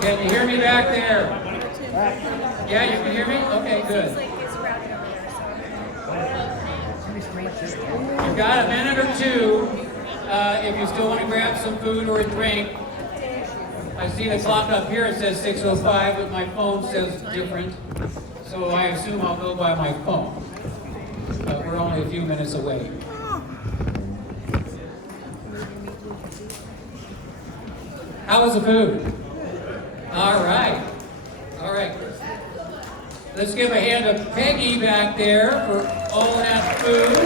Can you hear me back there? Yeah, you can hear me? Okay, good. You've got a minute or two if you still want to grab some food or a drink. I see the clock up here, it says 6:05, but my phone says different. So I assume I'll go by my phone. But we're only a few minutes away. How was the food? All right. All right. Let's give a hand to Peggy back there for all that food.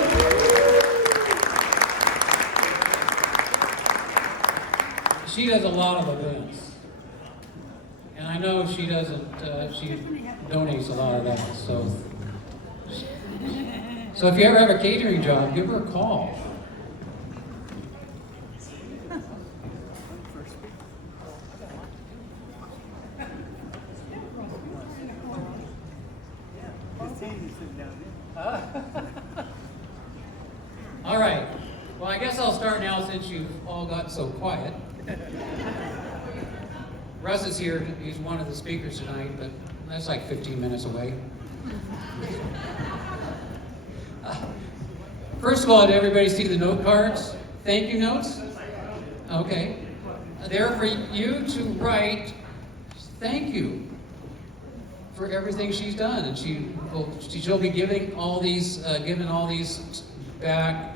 She does a lot of events. And I know she doesn't, she donates a lot of that. So if you ever have a catering job, give her a call. All right. Well, I guess I'll start now since you've all got so quiet. Russ is here. He's one of the speakers tonight, but that's like 15 minutes away. First of all, did everybody see the note cards? Thank you notes? Okay. They're for you to write thank you for everything she's done, and she'll be giving all these back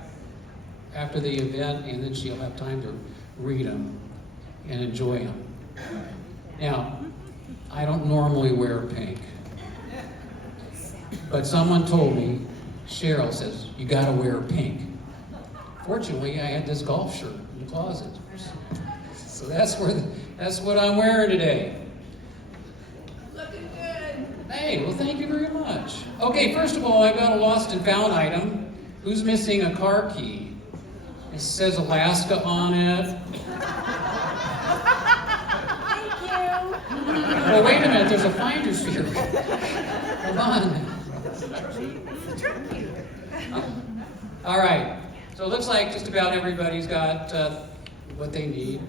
after the event, and then she'll have time to read them and enjoy them. Now, I don't normally wear pink, but someone told me, Cheryl says, you gotta wear pink. Fortunately, I had this golf shirt in the closet, so that's what I'm wearing today. Looking good. Hey, well, thank you very much. Okay, first of all, I've got a lost and found item. Who's missing a car key? It says Alaska on it. Thank you. Well, wait a minute, there's a finder's fee. Hold on. All right, so it looks like just about everybody's got what they need.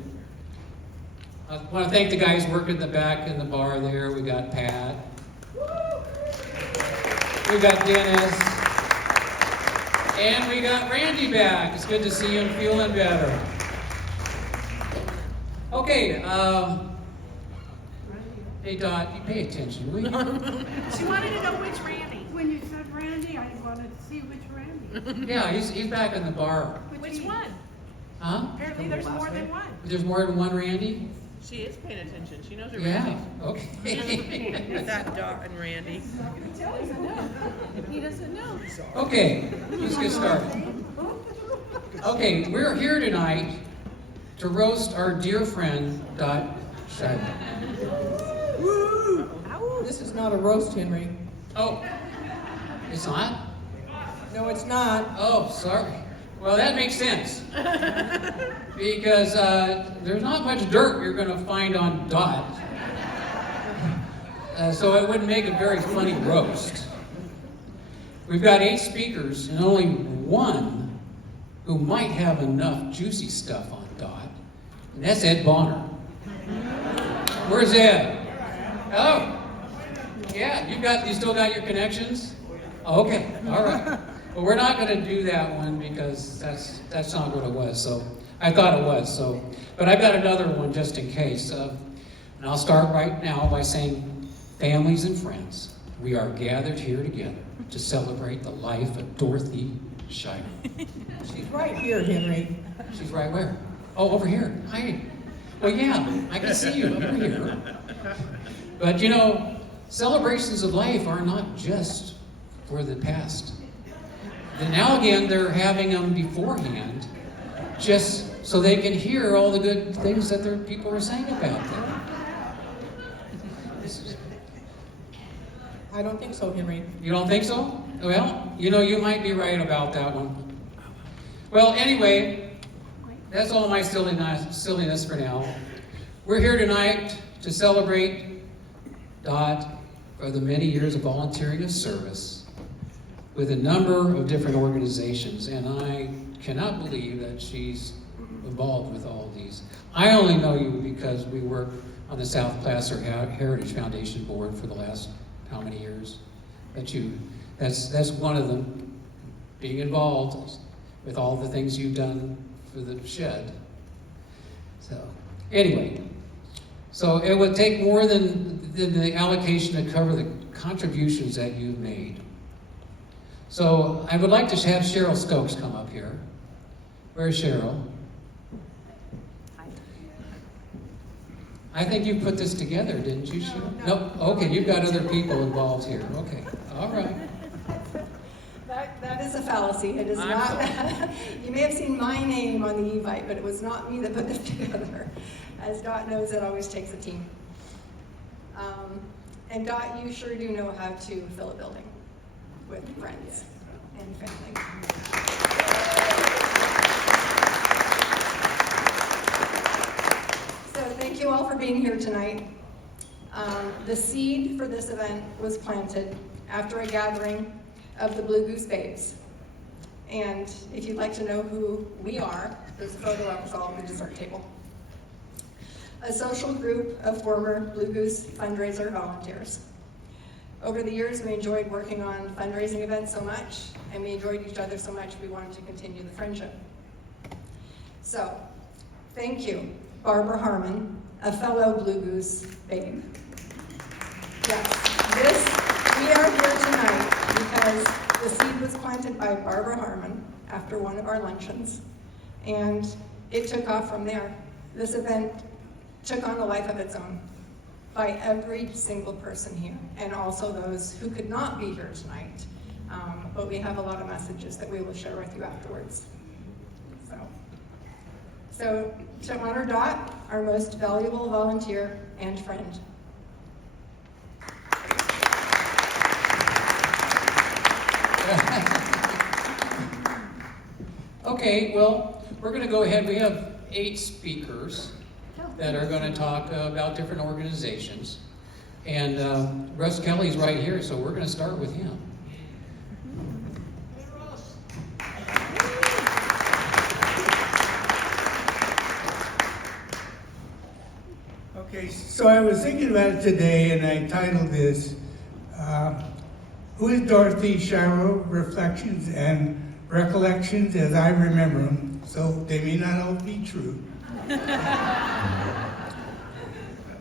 I want to thank the guys working in the back in the bar there. We got Pat. We got Dennis. And we got Randy back. It's good to see him feeling better. Okay, hey Dot, you pay attention, will you? She wanted to know which Randy. When you said Randy, I wanted to see which Randy. Yeah, he's back in the bar. Which one? Huh? Apparently there's more than one. There's more than one Randy? She is paying attention. She knows her Yeah, Randy. okay. That Dot and Randy. He doesn't know. Okay, let's get started. Okay, we're here tonight to roast our dear friend, Dot Shiro. This is not a roast, Henry. Oh, it's not? No, it's not. Oh, sorry. Well, that makes sense. Because there's not much dirt you're going to find on Dot. So it wouldn't make a very funny roast. We've got 8 speakers and only one who might have enough juicy stuff on Dot, and that's Ed Bonner. Where's Ed? Hello? Yeah, you still got your connections? Okay, all right. Well, we're not going to do that one because that's not what it was. So I thought it was. So, but I've got another one just in case. And I'll start right now by saying, families and friends, we are gathered here together to celebrate the life of Dorothy Shiro. She's right here, Henry. She's right where? Oh, over here. Hi. Well, yeah, I can see you over here. But you know, celebrations of life are not just for the past. And now again, they're having them beforehand, just so they can hear all the good things that their people are saying about them. I don't think so, Henry. You don't think so? Well, you know, you might be right about that one. Well, anyway, that's all my silliness for now. We're here tonight to celebrate Dot for the many years of volunteering of service with a number of different organizations, and I cannot believe that she's involved with all of these. I only know you because we work on the South Placer Heritage Foundation board for the last how many years? That's one of them, being involved with all the things you've done for the shed. So, anyway, so it would take more than the allocation to cover the contributions that you've made. So I would like to have Cheryl Stokes come up here. Where's Cheryl? I think you put this together, didn't you, Cheryl? No. Okay, you've got other people involved here. Okay, all right. That is a fallacy. It is not. You may have seen my name on the Evite, but it was not me that put this together. As Dot knows, it always takes a team. And Dot, you sure do know how to fill a building with friends and family. So thank you all for being here tonight. The seed for this event was planted after a gathering of the Blue Goose Babes. And if you'd like to know who we are, there's a photo of us all at the dessert table. A social group of former Blue Goose fundraiser volunteers. Over the years, we enjoyed working on fundraising events so much, and we enjoyed each other so much, we wanted to continue the friendship. So, thank you, Barbara Harmon, a fellow Blue Goose babe. Yes, we are here tonight because the seed was planted by Barbara Harmon after one of our luncheons, and it took off from there. This event took on a life of its own by every single person here, and also those who could not be here tonight. But we have a lot of messages that we will share with you afterwards. So to honor Dot, our most valuable volunteer and friend. Okay, well, we're going to go ahead. We have 8 speakers that are going to talk about different organizations. And Russ Kelly's right here, so we're going to start with him. Okay, so I was thinking about it today, and I titled this, Who is Dorothy Shiro? Reflections and Recollections as I Remember Them. So they may not all be true.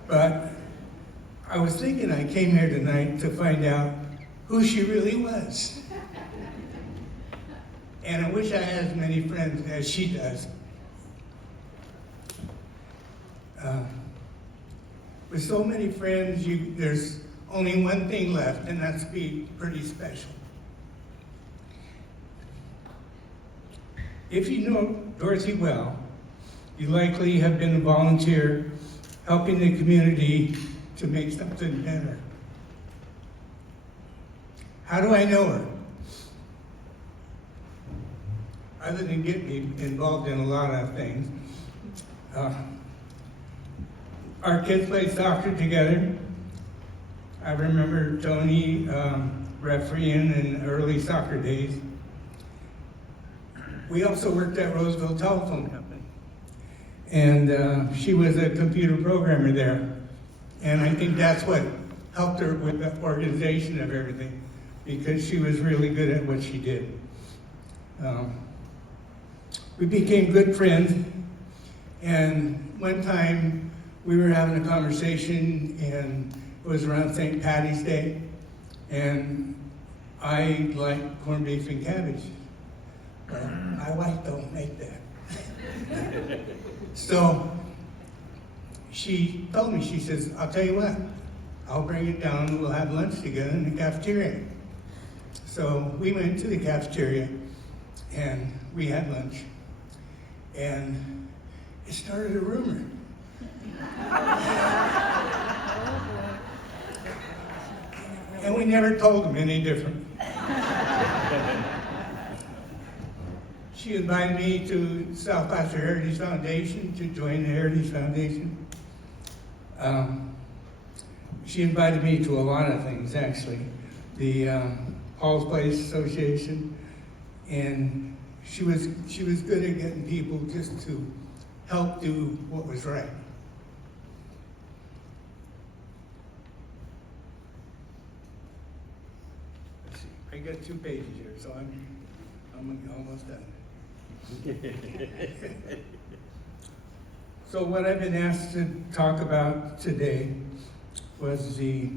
But I was thinking I came here tonight to find out who she really was. And I wish I had as many friends as she does. With so many friends, there's only one thing left, and that's to be pretty special. If you know Dorothy well, you likely have been a volunteer helping the community to make something better. How do I know her? Other than get me involved in a lot of things. Our kids played soccer together. I remember Tony refereeing in early soccer days. We also worked at Roseville Telephone Company. And she was a computer programmer there. And I think that's what helped her with the organization of everything, because she was really good at what she did. We became good friends, and one time we were having a conversation, and it was around St. Patty's Day, and I like corned beef and cabbage. But my wife don't make that. So she told me, she says, I'll tell you what, I'll bring it down and we'll have lunch together in the cafeteria. So we went to the cafeteria and we had lunch, and it started a rumor. And we never told them any different. She invited me to South Placer Heritage Foundation to join the Heritage Foundation. She invited me to a lot of things, actually. The Paul's Place Association, and she was good at getting people just to help do what was right. Let's see, I got 2 pages here, so I'm almost done. So what I've been asked to talk about today was the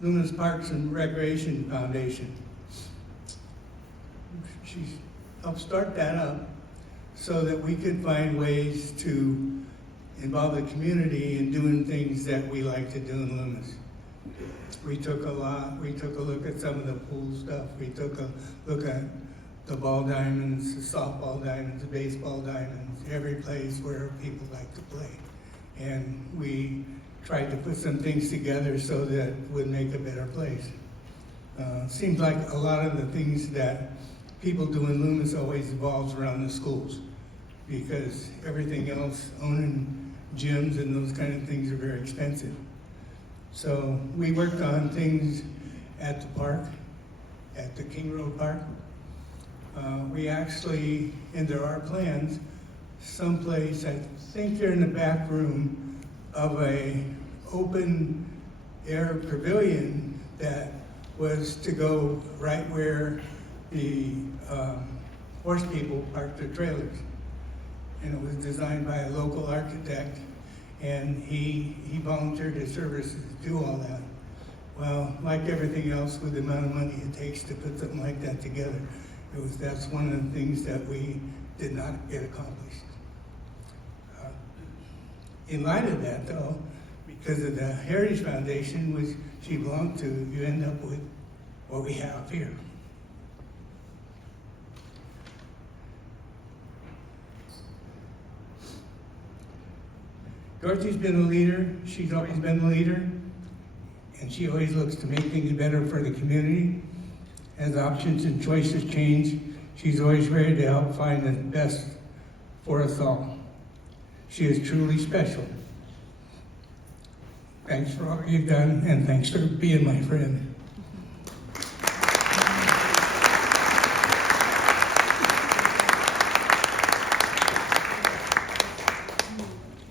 Loomis Parks and Recreation Foundation. She helped start that up so that we could find ways to involve the community in doing things that we like to do in Loomis. We took a look at some of the pool stuff. We took a look at the ball diamonds, the softball diamonds, the baseball diamonds, every place where people like to play. And we tried to put some things together so that it would make a better place. Seems like a lot of the things that people do in Loomis always evolves around the schools, because everything else, owning gyms and those kind of things are very expensive. So we worked on things at the park, at the King Road Park. We actually, and there are plans, someplace, I think they're in the back room of a open air pavilion that was to go right where the horse people park their trailers. And it was designed by a local architect, and he volunteered his services to do all that. Well, like everything else with the amount of money it takes to put something like that together, that's one of the things that we did not get accomplished. In light of that though, because of the Heritage Foundation, which she belonged to, you end up with what we have here. Dorothy's been a leader, she's always been a leader, and she always looks to make things better for the community. As options and choices change, she's always ready to help find the best for us all. She is truly special. Thanks for all you've done, and thanks for being my friend.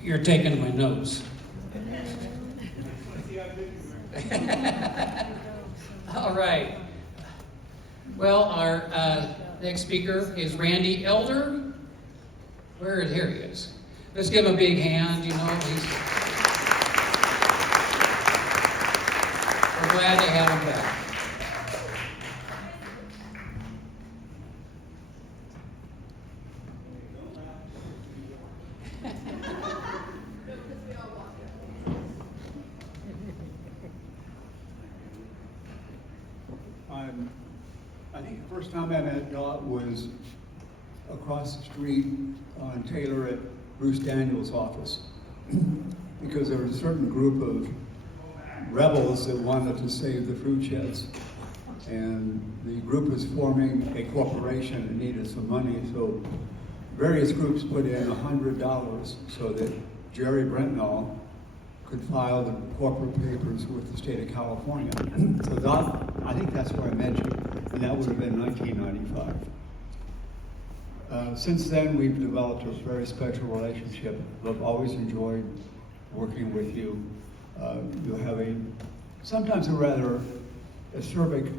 You're taking my notes. All right. Well, our next speaker is Randy Elder. Here he is. Let's give him a big hand, you know. We're glad to have him back. I think the first time I met Dot was across the street on Taylor at Bruce Daniels' office, because there was a certain group of rebels that wanted to save the fruit sheds, and the group was forming a corporation and needed some money, so various groups put in $100 so that Jerry Brentnall could file the corporate papers with the state of California. So Dot, I think that's where I met you, and that would have been 1995. Since then, we've developed a very special relationship. I've always enjoyed working with you. You have sometimes a rather acerbic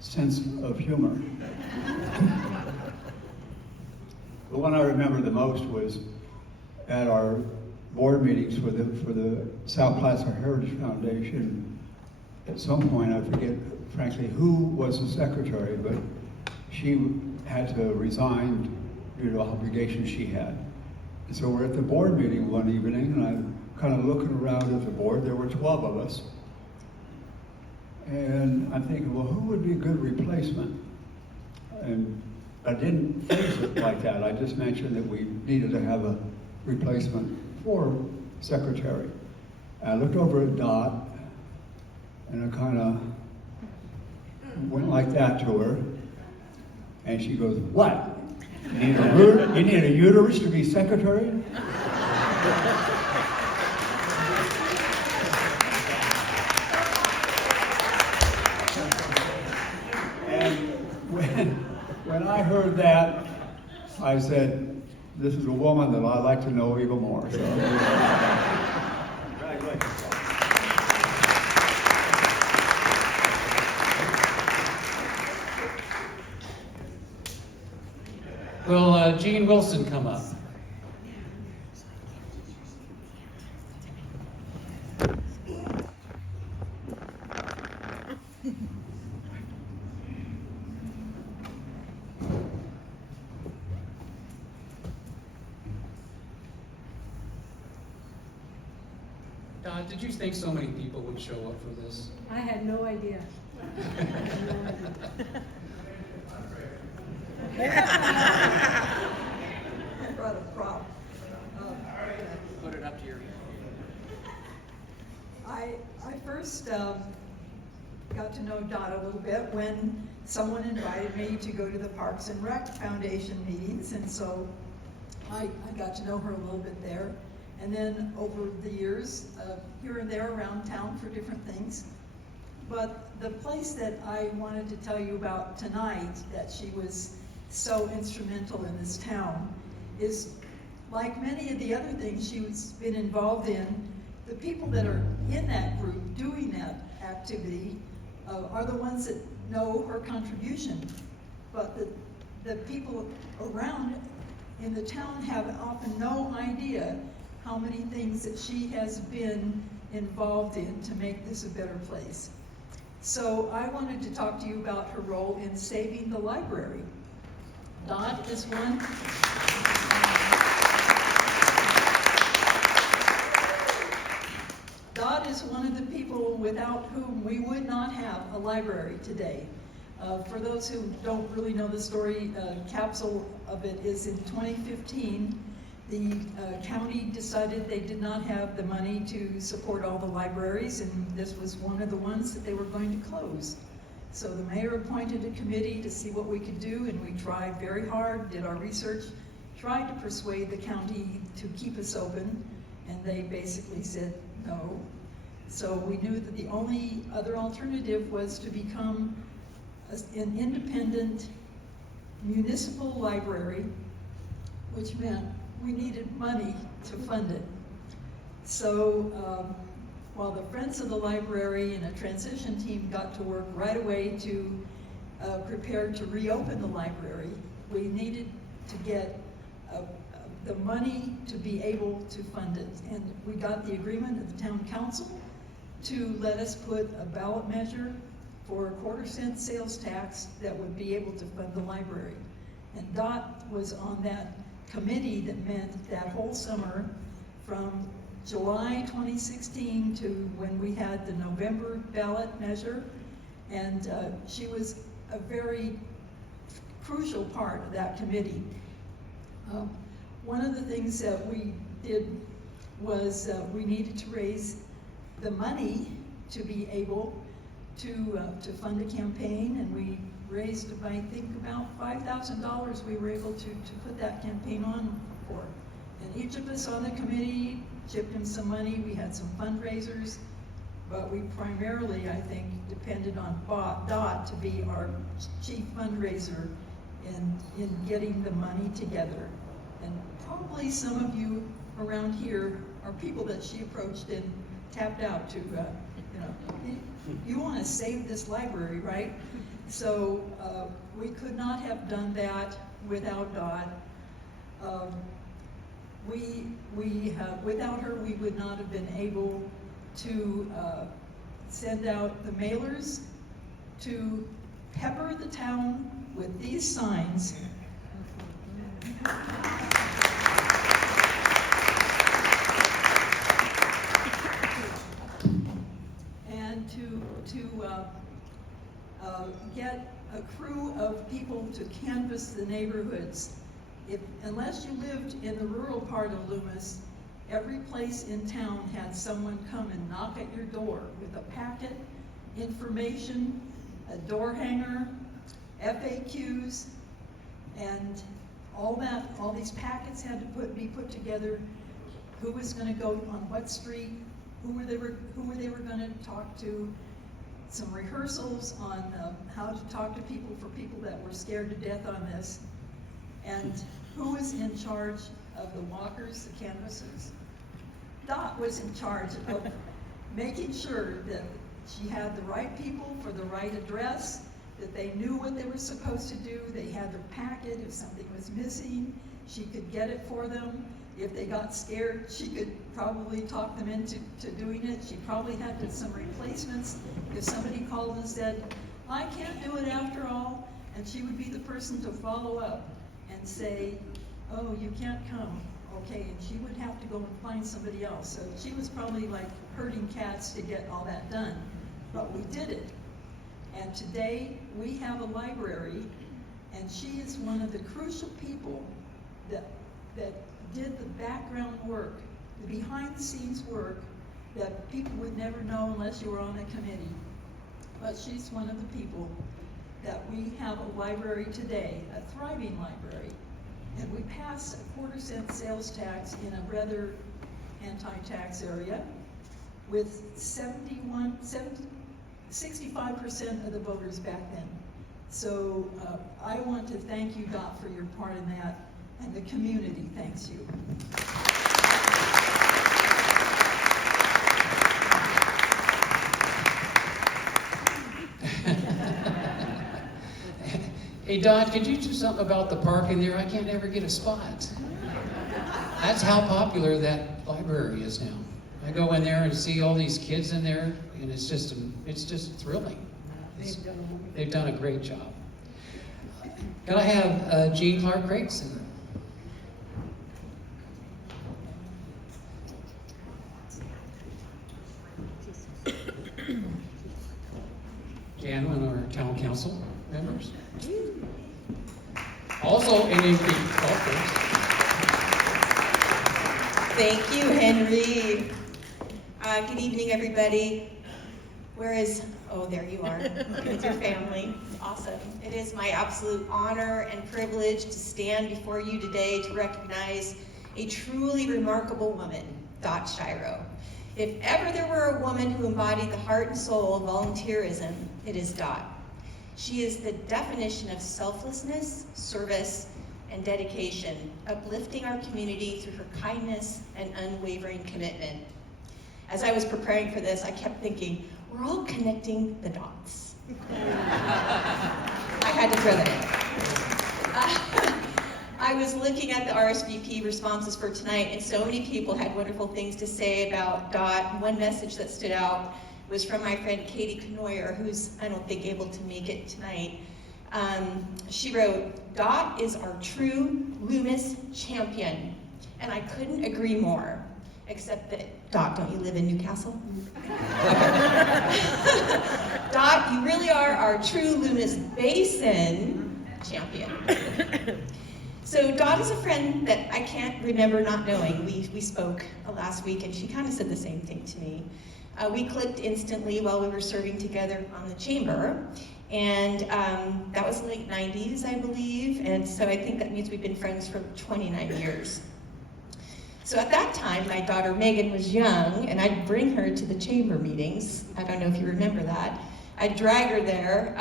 sense of humor. The one I remember the most was at our board meetings for the South Placer Heritage Foundation. At some point, I forget frankly who was the secretary, but she had to resign due to obligations she had. And so we're at the board meeting one evening, and I'm kind of looking around at the board. There were 12 of us. And I'm thinking, well, who would be a good replacement? And I didn't phrase it like that. I just mentioned that we needed to have a replacement for secretary. I looked over at Dot, and I kind of went like that to her, and she goes, "What? You need a uterus to be secretary?" And when I heard that, I said, this is a woman that I'd like to know even more, so. Will Gene Wilson come up? Don, did you think so many people would show up for this? I had no idea. I had no idea. I brought a prop. Put it up to your. I first got to know Dot a little bit when someone invited me to go to the Parks and Rec Foundation meetings, and so I got to know her a little bit there. And then over the years, here and there around town for different things. But the place that I wanted to tell you about tonight, that she was so instrumental in this town, is like many of the other things she's been involved in, the people that are in that group doing that activity are the ones that know her contribution. But the people around in the town have often no idea how many things that she has been involved in to make this a better place. So I wanted to talk to you about her role in saving the library. Dot is one. Dot is one of the people without whom we would not have a library today. For those who don't really know the story, capsule of it is in 2015. The county decided they did not have the money to support all the libraries, and this was one of the ones that they were going to close. So the mayor appointed a committee to see what we could do, and we tried very hard, did our research, tried to persuade the county to keep us open, and they basically said no. So we knew that the only other alternative was to become an independent municipal library, which meant we needed money to fund it. So while the Friends of the Library and a transition team got to work right away to prepare to reopen the library, we needed to get the money to be able to fund it. And we got the agreement of the town council to let us put a ballot measure for a 1/4-cent sales tax that would be able to fund the library. And Dot was on that committee that met that whole summer from July 2016 to when we had the November ballot measure, and she was a very crucial part of that committee. One of the things that we did was we needed to raise the money to be able to fund a campaign, and we raised, I think, about $5,000 we were able to put that campaign on for. And each of us on the committee chipped in some money. We had some fundraisers, but we primarily, I think, depended on Dot to be our chief fundraiser in getting the money together. And probably some of you around here are people that she approached and tapped out to, you want to save this library, right? So we could not have done that without Dot. Without her, we would not have been able to send out the mailers, to pepper the town with these signs. And to get a crew of people to canvass the neighborhoods. Unless you lived in the rural part of Loomis, every place in town had someone come and knock at your door with a packet, information, a door hanger, FAQs, and all these packets had to be put together. Who was going to go on what street? Who they were going to talk to? Some rehearsals on how to talk to people for people that were scared to death on this. And who was in charge of the walkers, the canvassers? Dot was in charge of making sure that she had the right people for the right address, that they knew what they were supposed to do, they had their packet, if something was missing, she could get it for them. If they got scared, she could probably talk them into doing it. She probably had some replacements. If somebody called and said, I can't do it after all, and she would be the person to follow up and say, oh, you can't come. Okay, and she would have to go and find somebody else. So she was probably like herding cats to get all that done. But we did it. And today we have a library, and she is one of the crucial people that did the background work, the behind-the-scenes work that people would never know unless you were on a committee. But she's one of the people that we have a library today, a thriving library. And we passed a 1/4-cent sales tax in a rather anti-tax area with 65% of the voters back then. So I want to thank you, Dot, for your part in that, and the community thanks you. Hey, Dot, could you do something about the park in there? I can't ever get a spot. That's how popular that library is now. I go in there and see all these kids in there, and it's just thrilling. They've done a great job. Can I have Jean Clark Craigson? Jan, one of our town council members. Also an MP golf course. Thank you, Henry. Good evening, everybody. Oh, there you are, with your family. Awesome. It is my absolute honor and privilege to stand before you today to recognize a truly remarkable woman, Dot Shiro. If ever there were a woman who embodied the heart and soul of volunteerism, it is Dot. She is the definition of selflessness, service, and dedication, uplifting our community through her kindness and unwavering commitment. As I was preparing for this, I kept thinking, we're all connecting the dots. I had to throw that in. I was looking at the RSVP responses for tonight, and so many people had wonderful things to say about Dot. One message that stood out was from my friend Katie Knoyer, who's, I don't think, able to make it tonight. She wrote, Dot is our true Loomis champion. And I couldn't agree more, except that, Dot, don't you live in Newcastle? Dot, you really are our true Loomis Basin champion. So Dot is a friend that I can't remember not knowing. We spoke last week, and she kind of said the same thing to me. We clicked instantly while we were serving together on the chamber, and that was late 90s, I believe, and so I think that means we've been friends for 29 years. So at that time, my daughter Megan was young, and I'd bring her to the chamber meetings. I don't know if you remember that. I'd drag her there,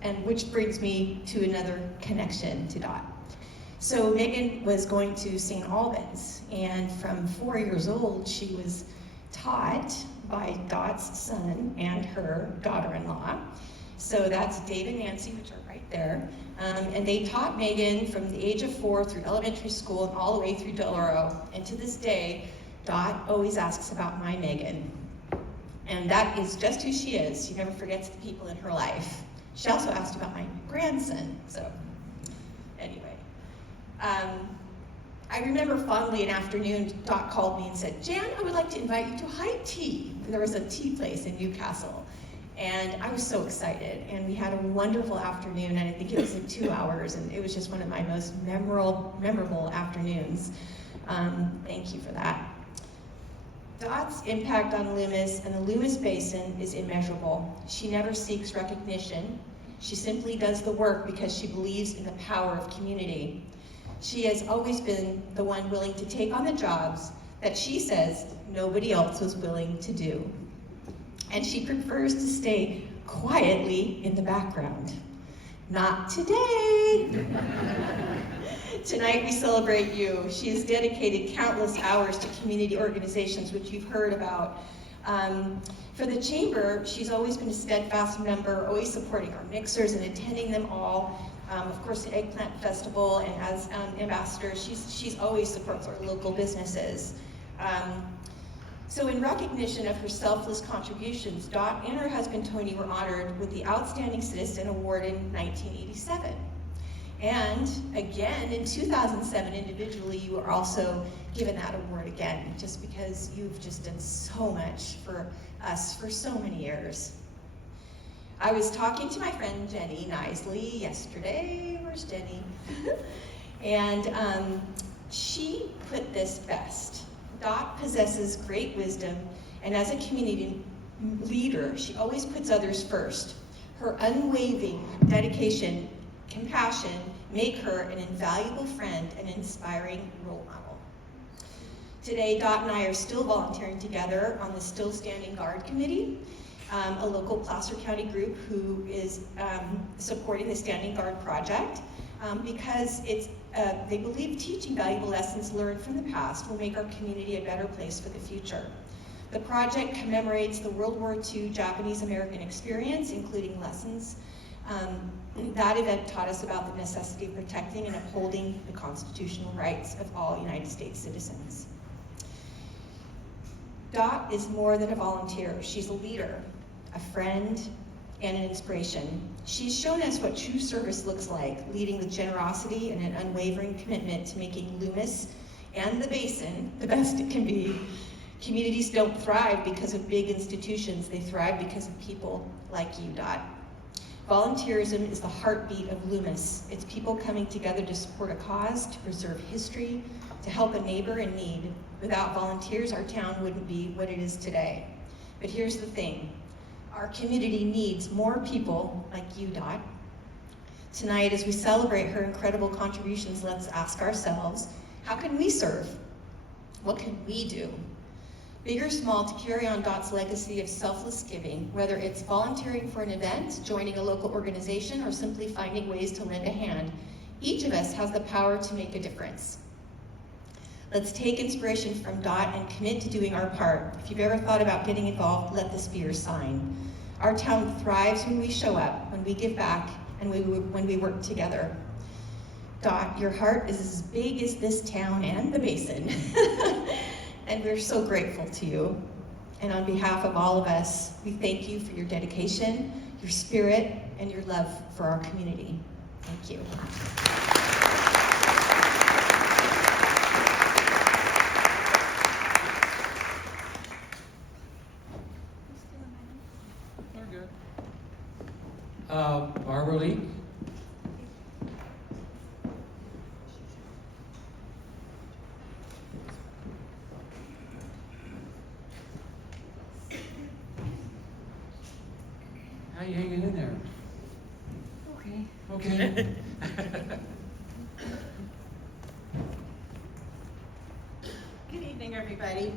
and which brings me to another connection to Dot. So Megan was going to St. Albans, and from 4 years old, she was taught by Dot's son and her daughter-in-law. So that's Dave and Nancy, which are right there. And they taught Megan from the age of 4 through elementary school and all the way through Del Oro. And to this day, Dot always asks about my Megan. And that is just who she is. She never forgets the people in her life. She also asked about my grandson, so anyway. I remember fondly an afternoon, Dot called me and said, Jan, I would like to invite you to high tea. There was a tea place in Newcastle. And I was so excited. And we had a wonderful afternoon, and I think it was like 2 hours, and it was just one of my most memorable afternoons. Thank you for that. Dot's impact on Loomis and the Loomis Basin is immeasurable. She never seeks recognition. She simply does the work because she believes in the power of community. She has always been the one willing to take on the jobs that she says nobody else was willing to do. And she prefers to stay quietly in the background. Not today. Tonight we celebrate you. She has dedicated countless hours to community organizations, which you've heard about. For the Chamber, she's always been a steadfast member, always supporting our mixers and attending them all. Of course, the Eggplant Festival, and as ambassador, she's always supports our local businesses. So in recognition of her selfless contributions, Dot and her husband Tony were honored with the Outstanding Citizen Award in 1987. And again, in 2007, individually, you were also given that award again, just because you've just done so much for us for so many years. I was talking to my friend Jenny Nisley yesterday. Where's Jenny? And she put this best. Dot possesses great wisdom, and as a community leader, she always puts others first. Her unwavering dedication, compassion, make her an invaluable friend and inspiring role model. Today, Dot and I are still volunteering together on the Still Standing Guard Committee, a local Placer County group who is supporting the Standing Guard project because they believe teaching valuable lessons learned from the past will make our community a better place for the future. The project commemorates the World War II Japanese-American experience, including lessons. That event taught us about the necessity of protecting and upholding the constitutional rights of all United States citizens. Dot is more than a volunteer. She's a leader, a friend, and an inspiration. She's shown us what true service looks like, leading with generosity and an unwavering commitment to making Loomis and the Basin the best it can be. Communities don't thrive because of big institutions. They thrive because of people like you, Dot. Volunteerism is the heartbeat of Loomis. It's people coming together to support a cause, to preserve history, to help a neighbor in need. Without volunteers, our town wouldn't be what it is today. But here's the thing. Our community needs more people like you, Dot. Tonight, as we celebrate her incredible contributions, let's ask ourselves, how can we serve? What can we do? Big or small, to carry on Dot's legacy of selfless giving, whether it's volunteering for an event, joining a local organization, or simply finding ways to lend a hand, each of us has the power to make a difference. Let's take inspiration from Dot and commit to doing our part. If you've ever thought about getting involved, let this be your sign. Our town thrives when we show up, when we give back, and when we work together. Dot, your heart is as big as this town and the Basin. And we're so grateful to you. And on behalf of all of us, we thank you for your dedication, your spirit, and your love for our community. Thank you. We're good. Barbara Lee. How you hanging in there? Okay. Okay. Good evening, everybody.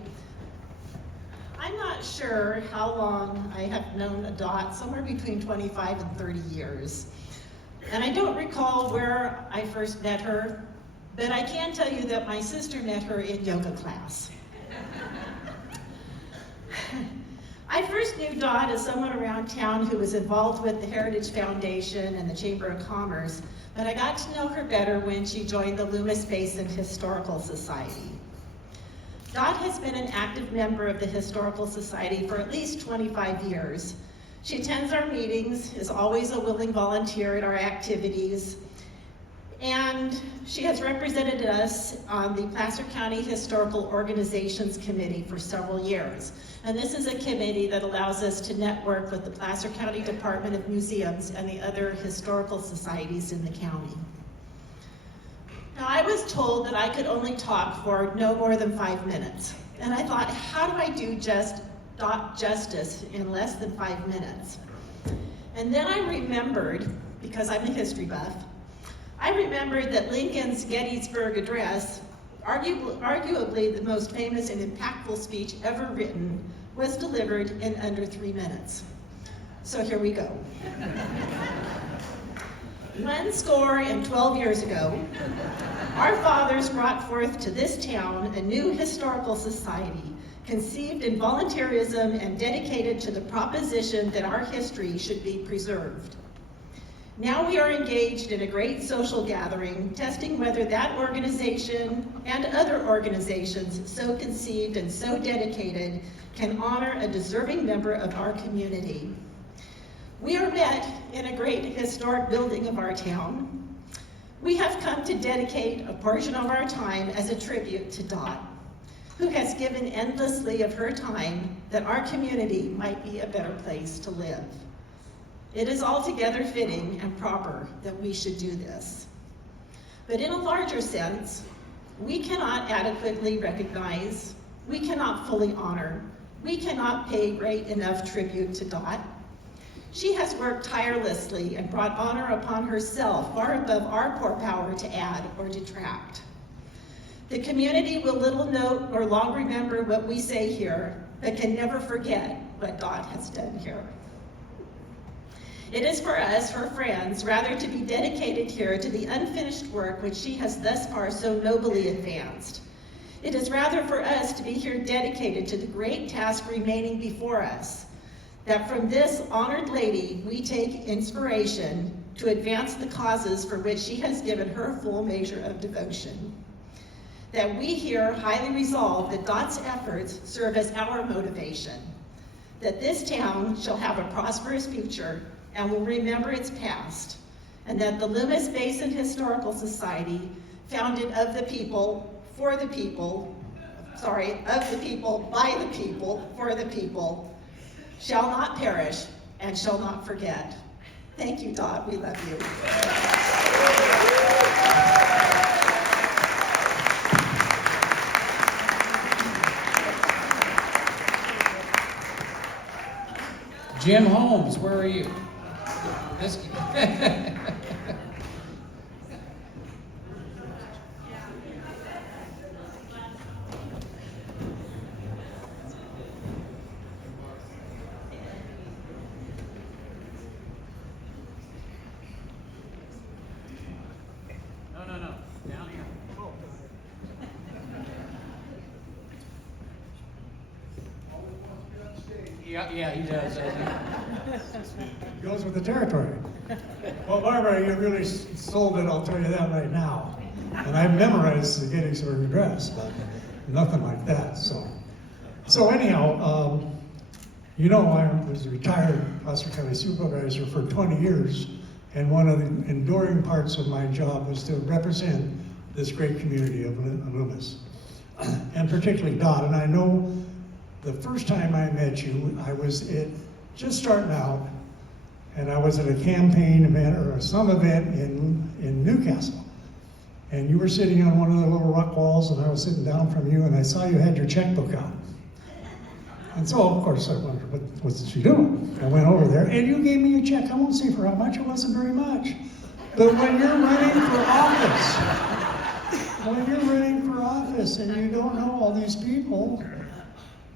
I'm not sure how long I have known Dot, somewhere between 25 and 30 years. And I don't recall where I first met her, but I can tell you that my sister met her in yoga class. I first knew Dot as someone around town who was involved with the Heritage Foundation and the Chamber of Commerce, but I got to know her better when she joined the Loomis Basin Historical Society. Dot has been an active member of the Historical Society for at least 25 years. She attends our meetings, is always a willing volunteer at our activities, and she has represented us on the Placer County Historical Organizations Committee for several years. And this is a committee that allows us to network with the Placer County Department of Museums and the other historical societies in the county. Now, I was told that I could only talk for no more than 5 minutes. And I thought, how do I do Dot justice in less than 5 minutes? And then I remembered, because I'm a history buff, I remembered that Lincoln's Gettysburg Address, arguably the most famous and impactful speech ever written, was delivered in under 3 minutes. So here we go. 12 years ago, our fathers brought forth to this town a new historical society, conceived in voluntarism and dedicated to the proposition that our history should be preserved. Now we are engaged in a great social gathering, testing whether that organization and other organizations so conceived and so dedicated can honor a deserving member of our community. We are met in a great historic building of our town. We have come to dedicate a portion of our time as a tribute to Dot, who has given endlessly of her time that our community might be a better place to live. It is altogether fitting and proper that we should do this. But in a larger sense, we cannot adequately recognize, we cannot fully honor, we cannot pay great enough tribute to Dot. She has worked tirelessly and brought honor upon herself far above our poor power to add or detract. The community will little note or long remember what we say here, but can never forget what Dot has done here. It is for us, her friends, rather to be dedicated here to the unfinished work which she has thus far so nobly advanced. It is rather for us to be here dedicated to the great task remaining before us, that from this honored lady we take inspiration to advance the causes for which she has given her full measure of devotion. That we here highly resolve that Dot's efforts serve as our motivation, that this town shall have a prosperous future and will remember its past, and that the Loomis Basin Historical Society, founded of the people, for the people, of the people, by the people, for the people, shall not perish and shall not forget. Thank you, Dot. We love you. Jim Holmes, where are you? This No. Down here. Yeah, he does. Goes with the territory. Well, Barbara, you really sold it, I'll tell you that right now. And I memorized the Gettysburg Address, but nothing like that. So anyhow, you know, I was a retired Placer County supervisor for 20 years, and one of the enduring parts of my job was to represent this great community of Loomis, and particularly Dot. And I know the first time I met you, I was just starting out, and I was at a campaign event or some event in Newcastle. And you were sitting on one of the little rock walls, and I was sitting down from you, and I saw you had your checkbook out. And so, of course, I wondered, what's she doing? I went over there, and you gave me a check. I won't say for how much, it wasn't very much. But when you're running for office, and you don't know all these people,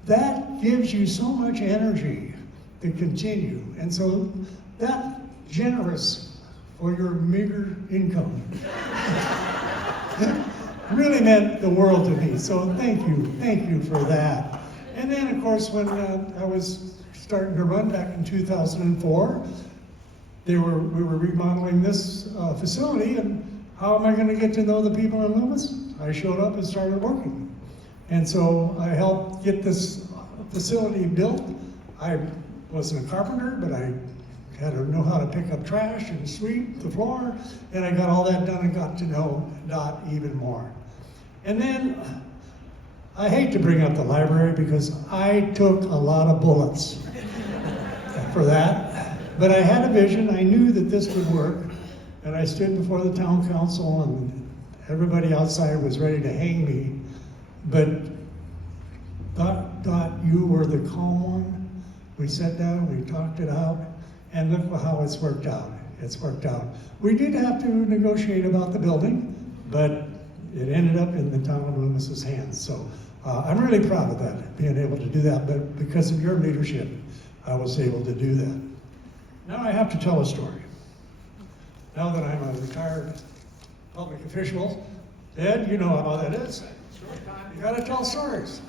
that gives you so much energy to continue. And so that generous for your meager income really meant the world to me. So thank you for that. And then of course when I was starting to run back in 2004, we were remodeling this facility, and how am I going to get to know the people in Loomis? I showed up and started working. And so I helped get this facility built. I wasn't a carpenter, but I had to know how to pick up trash and sweep the floor, and I got all that done and got to know Dot even more. And then, I hate to bring up the library because I took a lot of bullets for that, but I had a vision. I knew that this would work, and I stood before the town council, and everybody outside was ready to hang me, but Dot, you were the calm one. We sat down, we talked it out, and look how it's worked out. It's worked out. We did have to negotiate about the building, but it ended up in the town of Loomis's hands. So I'm really proud of that, being able to do that, but because of your leadership, I was able to do that. Now I have to tell a story. now that I'm a retired public official, Ed, you know how that is. You gotta tell stories.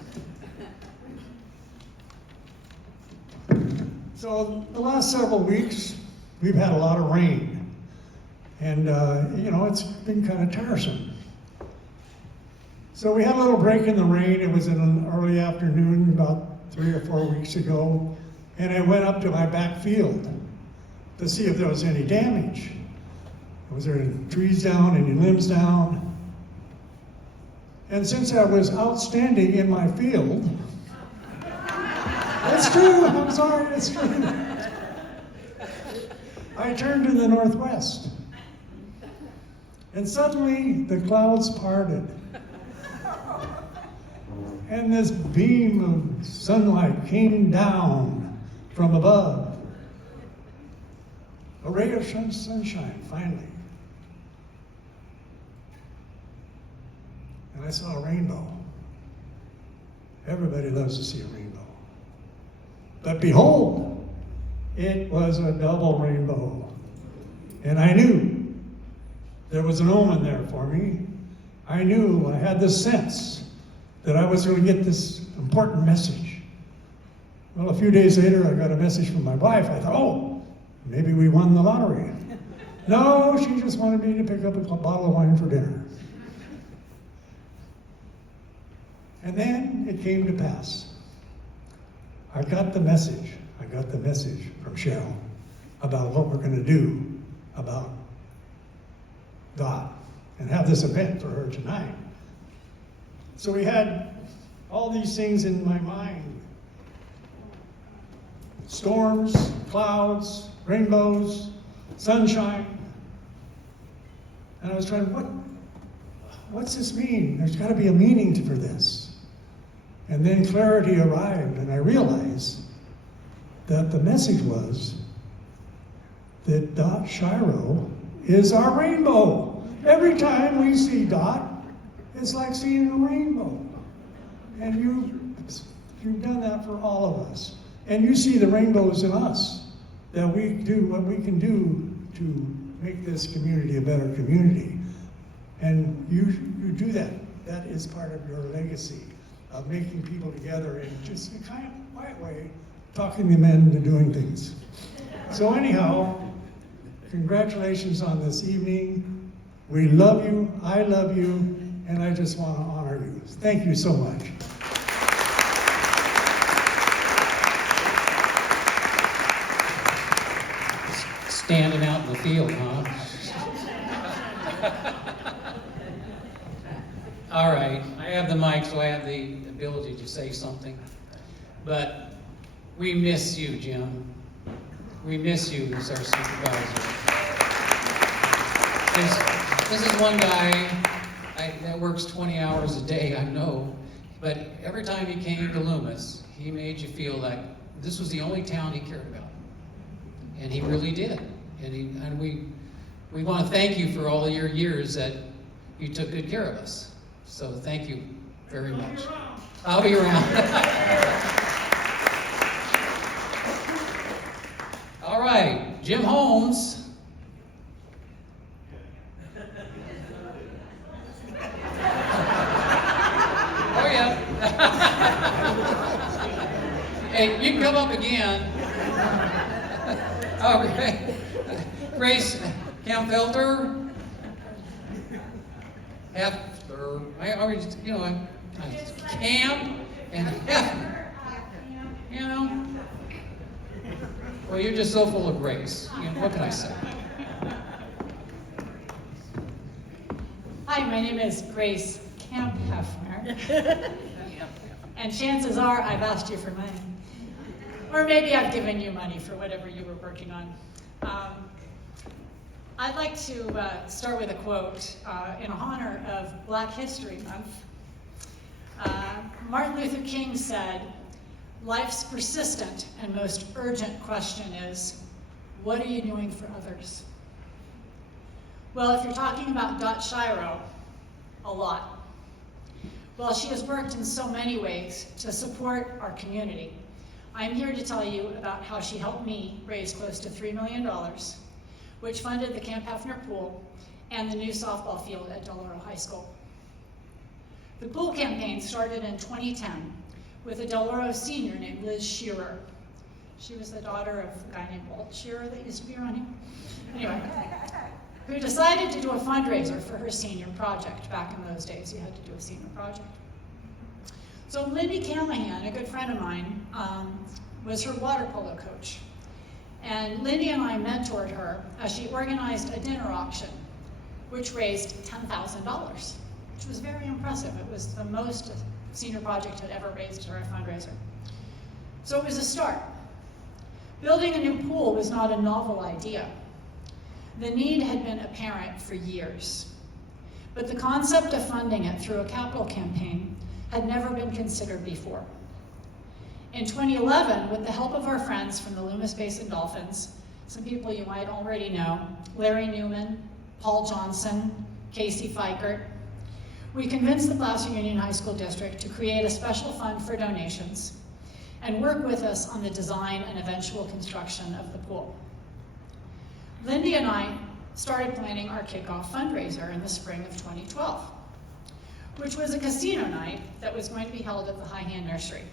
So the last several weeks, we've had a lot of rain. And, it's been kind of tiresome. So we had a little break in the rain. It was in an early afternoon about 3 or 4 weeks ago. And I went up to my back field to see if there was any damage. Was there any trees down, any limbs down? And since I was outstanding in my field, that's true, I'm sorry, it's true. I turned to the northwest. And suddenly the clouds parted. And this beam of sunlight came down from above. A ray of sunshine, finally. And I saw a rainbow. Everybody loves to see a rainbow. But behold, it was a double rainbow. And I knew there was an omen there for me. I knew, I had this sense that I was going to get this important message. Well, a few days later, I got a message from my wife. I thought, oh, maybe we won the lottery. No, she just wanted me to pick up a bottle of wine for dinner. And then it came to pass. I got the message. I got the message from Cheryl about what we're going to do about Dot and have this event for her tonight. So we had all these things in my mind. Storms, clouds, rainbows, sunshine. And I was trying, what's this mean? There's got to be a meaning for this. And then clarity arrived, and I realized that the message was that Dot Shiro is our rainbow. Every time we see Dot, it's like seeing a rainbow. And you've done that for all of us. And you see the rainbows in us, that we do what we can do to make this community a better community. And you do that. That is part of your legacy of making people together in just a kind of quiet way, talking them into doing things. So anyhow, congratulations on this evening. We love you, I love you, and I just want to honor you. Thank you so much. Standing out in the field, huh? All right, I have the mic, so I have the ability to say something. But we miss you, Jim. We miss you as our supervisor. This is one guy that works 20 hours a day, I know. But every time he came to Loomis, he made you feel like this was the only town he cared about. And he really did. And we want to thank you for all of your years that you took good care of us. So thank you very much. I'll be around. All right, Jim Holmes. Oh yeah. Hey, you can come up again. Okay. Grace Kampfelter. Hefter. I always, Camp and Hefter. Well, you're just so full of grace. What can I say? Hi, my name is Grace Camp Hefner. And chances are I've asked you for money. Or maybe I've given you money for whatever you were working on. I'd like to start with a quote in honor of Black History Month. Martin Luther King said, "Life's persistent and most urgent question is, what are you doing for others?" Well, if you're talking about Dot Shiro, a lot. Well, she has worked in so many ways to support our community. I'm here to tell you about how she helped me raise close to $3 million which funded the Camp Hefner pool and the new softball field at Del Oro High School. The pool campaign started in 2010 with a Del Oro senior named Liz Shearer. She was the daughter of a guy named Walt Shearer that used to be around here. Anyway, who decided to do a fundraiser for her senior project. Back in those days, you had to do a senior project. So Lindy Callahan, a good friend of mine, was her water polo coach. And Lindy and I mentored her as she organized a dinner auction, which raised $10,000, which was very impressive. It was the most a senior project had ever raised for a fundraiser. So it was a start. Building a new pool was not a novel idea. The need had been apparent for years. But the concept of funding it through a capital campaign had never been considered before. In 2011, with the help of our friends from the Loomis Basin Dolphins, some people you might already know, Larry Newman, Paul Johnson, Casey Fikert, we convinced the Placer Union High School District to create a special fund for donations and work with us on the design and eventual construction of the pool. Lindy and I started planning our kickoff fundraiser in the spring of 2012, which was a casino night that was going to be held at the High Hand Nursery.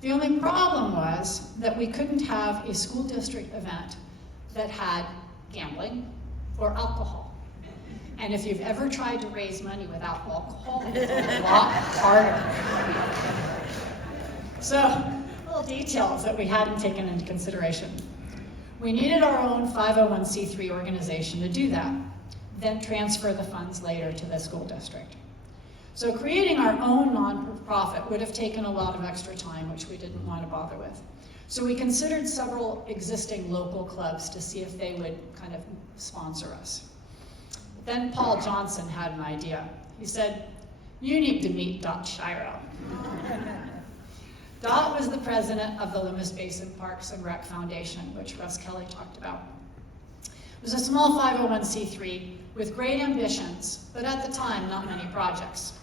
The only problem was that we couldn't have a school district event that had gambling or alcohol. And if you've ever tried to raise money without alcohol, it's a lot harder. So, little details that we hadn't taken into consideration. We needed our own 501c3 organization to do that, then transfer the funds later to the school district. So creating our own nonprofit would have taken a lot of extra time, which we didn't want to bother with. So we considered several existing local clubs to see if they would kind of sponsor us. Then Paul Johnson had an idea. He said, "You need to meet Dot Shiro." Dot was the president of the Loomis Basin Parks and Rec Foundation, which Russ Kelly talked about. It was a small 501c3 with great ambitions, but at the time, not many projects.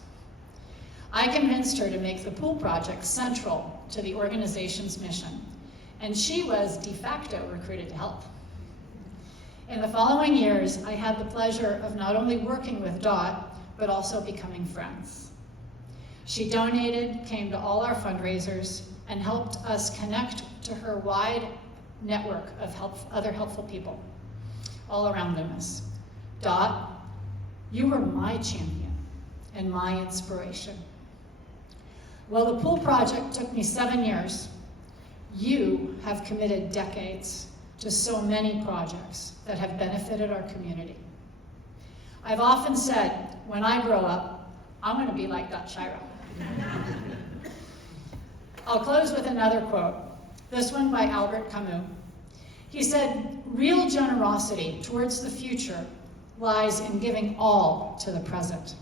I convinced her to make the pool project central to the organization's mission, and she was de facto recruited to help. In the following years, I had the pleasure of not only working with Dot, but also becoming friends. She donated, came to all our fundraisers, and helped us connect to her wide network of other helpful people all around Loomis. Dot, you were my champion and my inspiration. Well, the pool project took me 7 years. You have committed decades to so many projects that have benefited our community. I've often said, when I grow up, I'm going to be like Dot Shiro. I'll close with another quote, this one by Albert Camus. He said, "Real generosity towards the future lies in giving all to the present."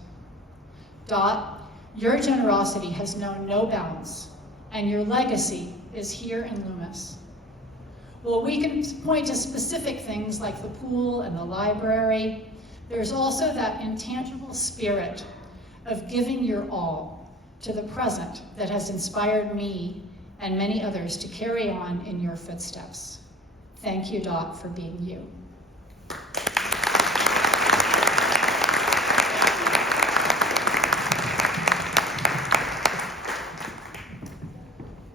Dot, your generosity has known no bounds, and your legacy is here in Loomis. Well, we can point to specific things like the pool and the library. There's also that intangible spirit of giving your all to the present that has inspired me and many others to carry on in your footsteps. Thank you, Dot, for being you.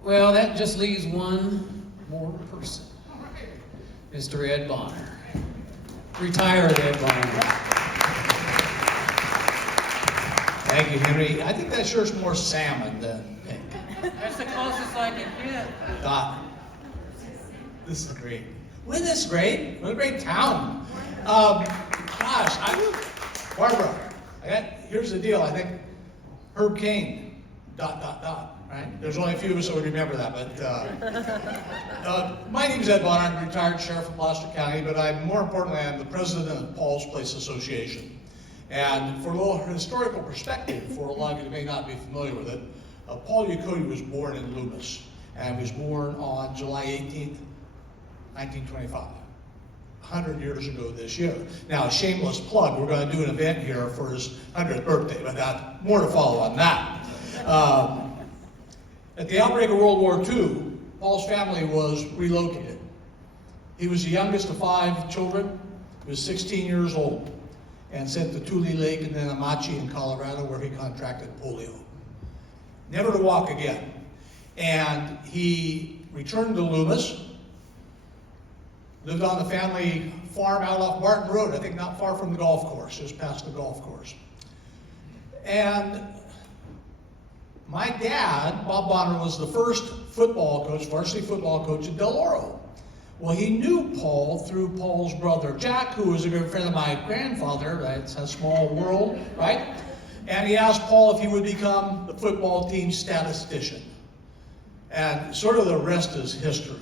Well, that just leaves one more person. Mr. Ed Bonner. Retired Ed Bonner. Thank you, Henry. I think that sure is more salmon than pink. That's the closest I can get. Dot, this is great. Isn't this great? What a great town. Barbara, here's the deal. I think Herb Cain, ... right? There's only a few of us that would remember that, but my name is Ed Bonner. I'm retired sheriff of Placer County, but more importantly, I'm the president of Paul's Place Association. And for a little historical perspective, for a lot of you that may not be familiar with it, Paul Yokoti was born in Loomis, and was born on July 18th, 1925, 100 years ago this year. Now, a shameless plug, we're going to do an event here for his 100th birthday, but more to follow on that. At the outbreak of World War II, Paul's family was relocated. He was the youngest of 5 children. He was 16 years old and sent to Tule Lake and then Amachi in Colorado where he contracted polio. Never to walk again. And he returned to Loomis, lived on the family farm out off Barton Road, I think not far from the golf course, just past the golf course. And my dad, Bob Bonner, was the first football coach, varsity football coach at Del Oro. Well, he knew Paul through Paul's brother Jack, who was a good friend of my grandfather. Right? It's a small world, right? And he asked Paul if he would become the football team statistician. And sort of the rest is history.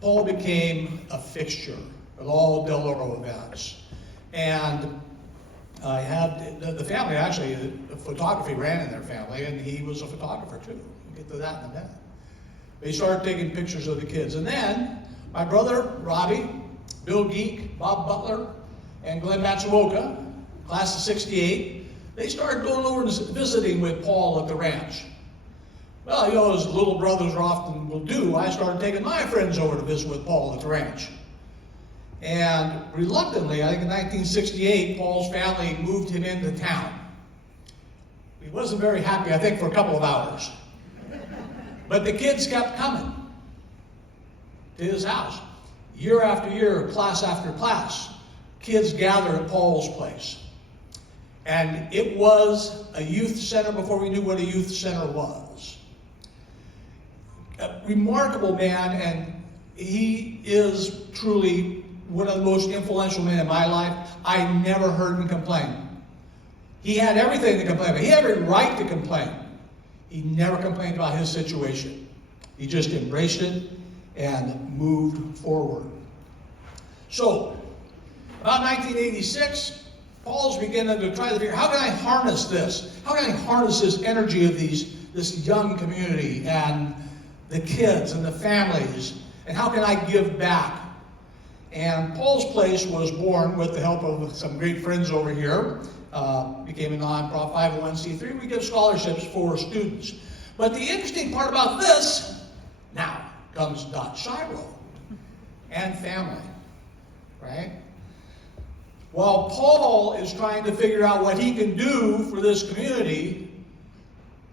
Paul became a fixture at all Del Oro events. And I had the family, actually, the photography ran in their family, and he was a photographer too. We'll get to that in a minute. They started taking pictures of the kids. And then my brother, Robbie, Bill Geek, Bob Butler, and Glenn Matsuoka, class of 68, they started going over and visiting with Paul at the ranch. Well, you know, as little brothers often will do, I started taking my friends over to visit with Paul at the ranch. And reluctantly, I think in 1968, Paul's family moved him into town. He wasn't very happy, I think, for a couple of hours. But the kids kept coming to his house. Year after year, class after class, kids gathered at Paul's place. And it was a youth center before we knew what a youth center was. A remarkable man, and he is truly one of the most influential men in my life. I never heard him complain. He had everything to complain about. He had every right to complain. He never complained about his situation. He just embraced it and moved forward. So, about 1986, Paul's beginning to try to figure, how can I harness this? How can I harness this energy of this young community and the kids and the families, and how can I give back? And Paul's Place was born with the help of some great friends over here. Became a non-profit 501c3. We give scholarships for students. But the interesting part about this, now comes Dot Shiro and family, right? While Paul is trying to figure out what he can do for this community,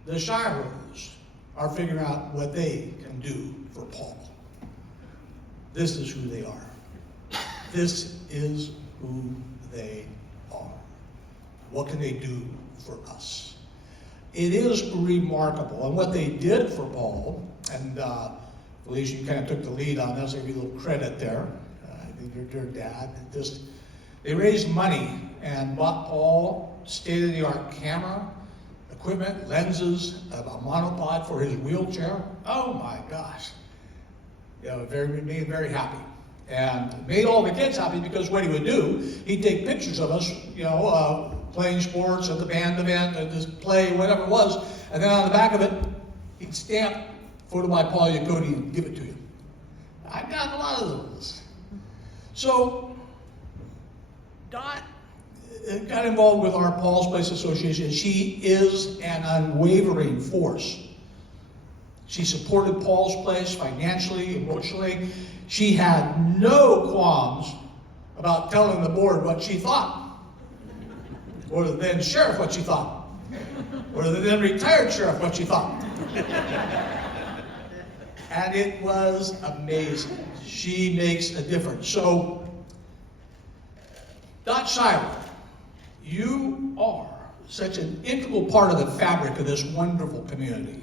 the Shiros are figuring out what they can do for Paul. This is who they are. This is who they are. What can they do for us? It is remarkable. And what they did for Paul, and Felicia, you kind of took the lead on this, I'll give you a little credit there. Your dad. They raised money and bought Paul state-of-the-art camera, equipment, lenses, a monopod for his wheelchair. Oh my gosh. You know, made me very happy. And made all the kids happy because what he would do, he'd take pictures of us, you know, playing sports at the band event, at this play, whatever it was, and then on the back of it, he'd stamp photo by Paul Yacoti and give it to you. I've got a lot of those. So, Dot got involved with our Paul's Place Association. She is an unwavering force. She supported Paul's Place financially, emotionally. She had no qualms about telling the board what she thought, or the then sheriff what she thought, or the then retired sheriff what she thought. And it was amazing. She makes a difference. So, Dot Shiro, you are such an integral part of the fabric of this wonderful community.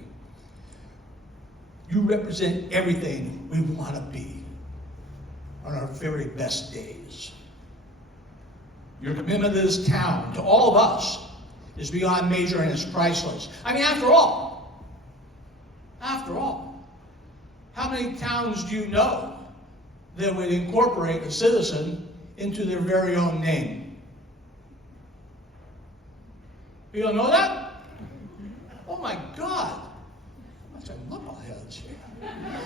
You represent everything we want to be on our very best days. Your commitment to this town, to all of us, is beyond measure and is priceless. I mean, after all, how many towns do you know that would incorporate a citizen into their very own name? You don't know that? Oh my God. Bunch of knuckleheads here.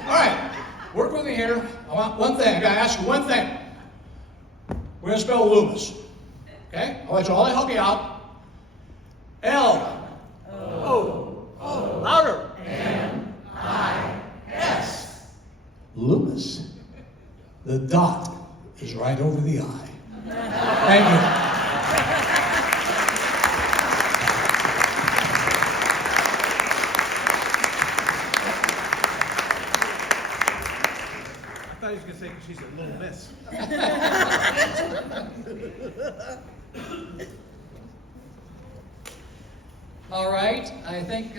All right, work with me here. I want one thing. I gotta ask you one thing. We're gonna spell Loomis. Okay? I want you all to help me out. L-O-O. Louder. M-I-S. Loomis. The dot is right over the I. Thank you. I thought he was going to say she's a little miss. All right, I think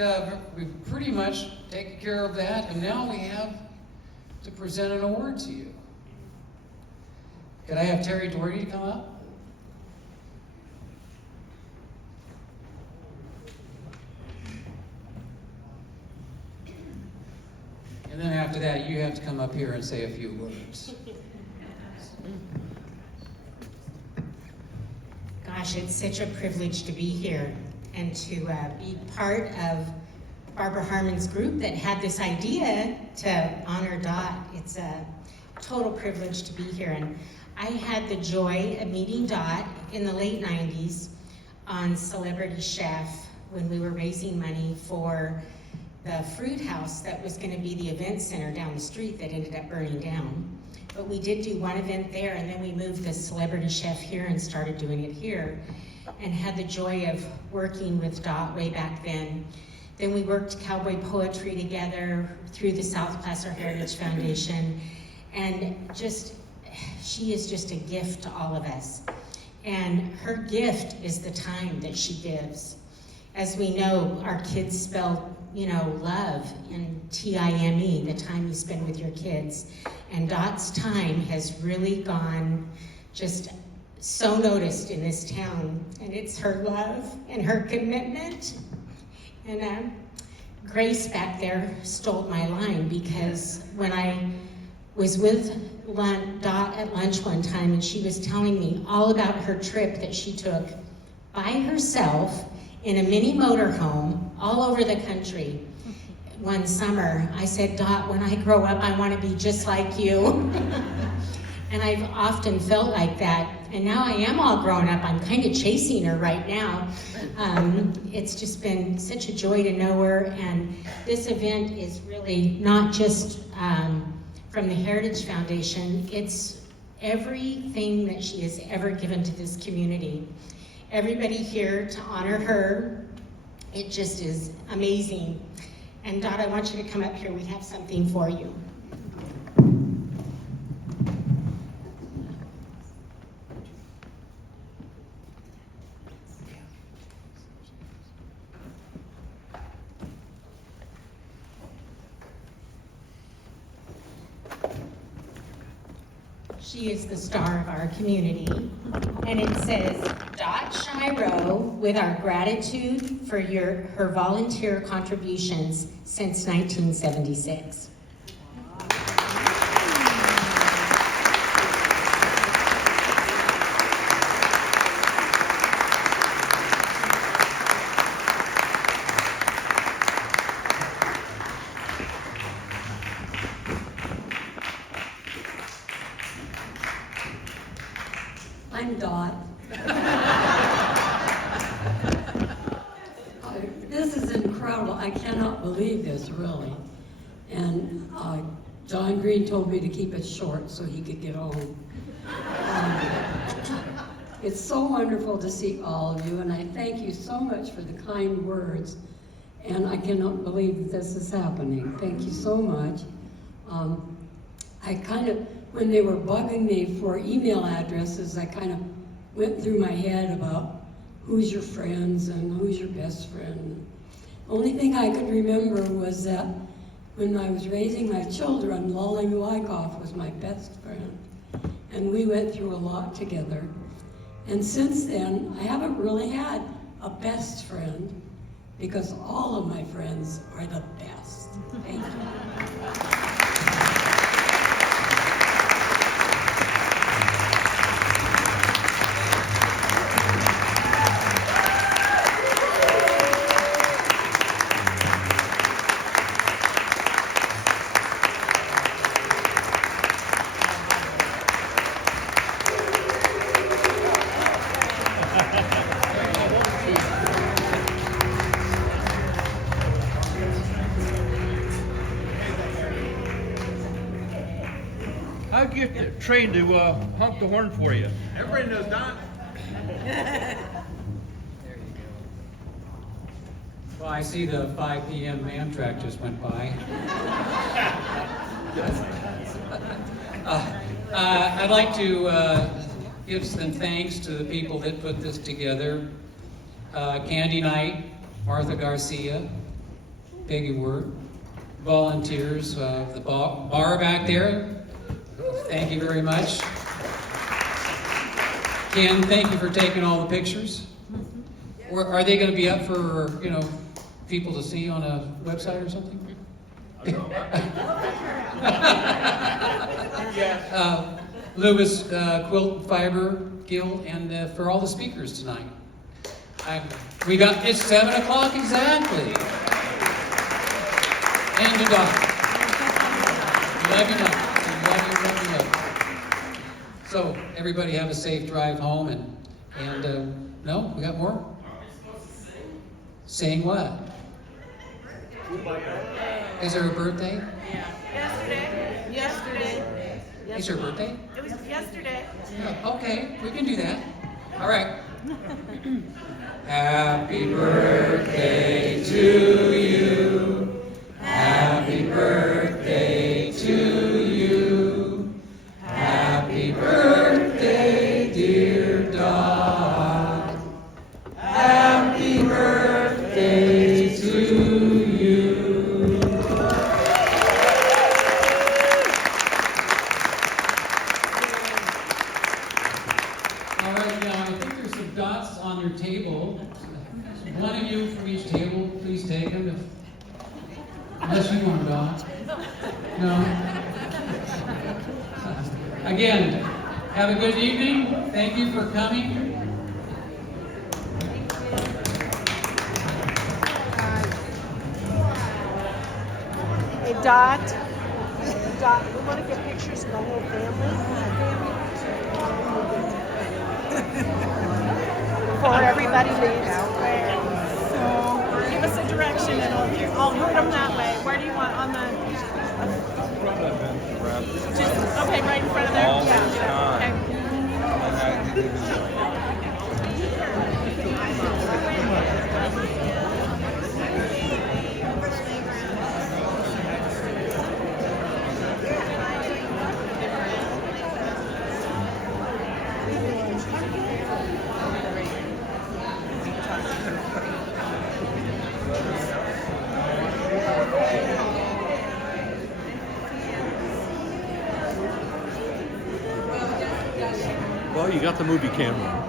we've pretty much taken care of that, and now we have to present an award to you. Could I have Terry Doherty to come up? And then after that, you have to come up here and say a few words. Gosh, it's such a privilege to be here and to be part of Barbara Harmon's group that had this idea to honor Dot. It's a total privilege to be here. And I had the joy of meeting Dot in the late 90s on Celebrity Chef when we were raising money for the fruit house that was going to be the event center down the street that ended up burning down. But we did do one event there, and then we moved the Celebrity Chef here and started doing it here, and had the joy of working with Dot way back then. Then we worked cowboy poetry together through the South Placer Heritage Foundation, and she is just a gift to all of us. And her gift is the time that she gives. As we know, our kids spell, love in T-I-M-E, the time you spend with your kids. And Dot's time has really gone just so noticed in this town. And it's her love and her commitment. And Grace back there stole my line, because when I was with Dot at lunch one time, and she was telling me all about her trip that she took by herself in a mini motorhome all over the country one summer. I said, Dot, when I grow up, I want to be just like you. And I've often felt like that. And now I am all grown up. I'm kind of chasing her right now. It's just been such a joy to know her. And this event is really not just from the Heritage Foundation. It's everything that she has ever given to this community. Everybody here to honor her. It just is amazing. And Dot, I want you to come up here. We have something for you. She is the star of our community, and it says, Dot Shiro, with our gratitude for her volunteer contributions since 1976. I'm Dot. This is incredible. I cannot believe this, really. And John Green told me to keep it short so he could get home. It's so wonderful to see all of you, and I thank you so much for the kind words. And I cannot believe that this is happening. Thank you so much. When they were bugging me for email addresses, I kind of went through my head about who's your friends and who's your best friend. The only thing I could remember was that when I was raising my children, Lolly Wyckoff was my best friend. And we went through a lot together. And since then, I haven't really had a best friend, because all of my friends are the best. Thank you. I'll get trained to honk the horn for you. Everybody knows Don. Well, I see the 5 p.m. Amtrak just went by. I'd like to give some thanks to the people that put this together. Candy Knight, Martha Garcia, Peggy Word, volunteers, the bar back there. Thank you very much. Ken, thank you for taking all the pictures. Are they going to be up for, people to see on a website or something? Loomis Quilt Fiber Guild, and for all the speakers tonight. It's 7 o'clock exactly. And to Dot. Love you much. Love you. So everybody have a safe drive home, and no, we got more. Sing what? Is there a birthday? Yeah. Yesterday. Is her birthday? It was yesterday. Yeah, okay, we can do that. All right. Happy birthday to you. Happy birthday to you. Happy birthday, dear Dot. Happy birthday to you. All right, now I think there's some dots on your table. One of you from each table, please take them. Unless you want a dot. No. Again, have a good evening. Thank you for coming. Hey, Dot, we want to get pictures of the whole family. Before everybody leaves. So give us a direction and I'll herd them that way. Where do you want on the? Just okay, right in front of there. Well, you got the movie camera.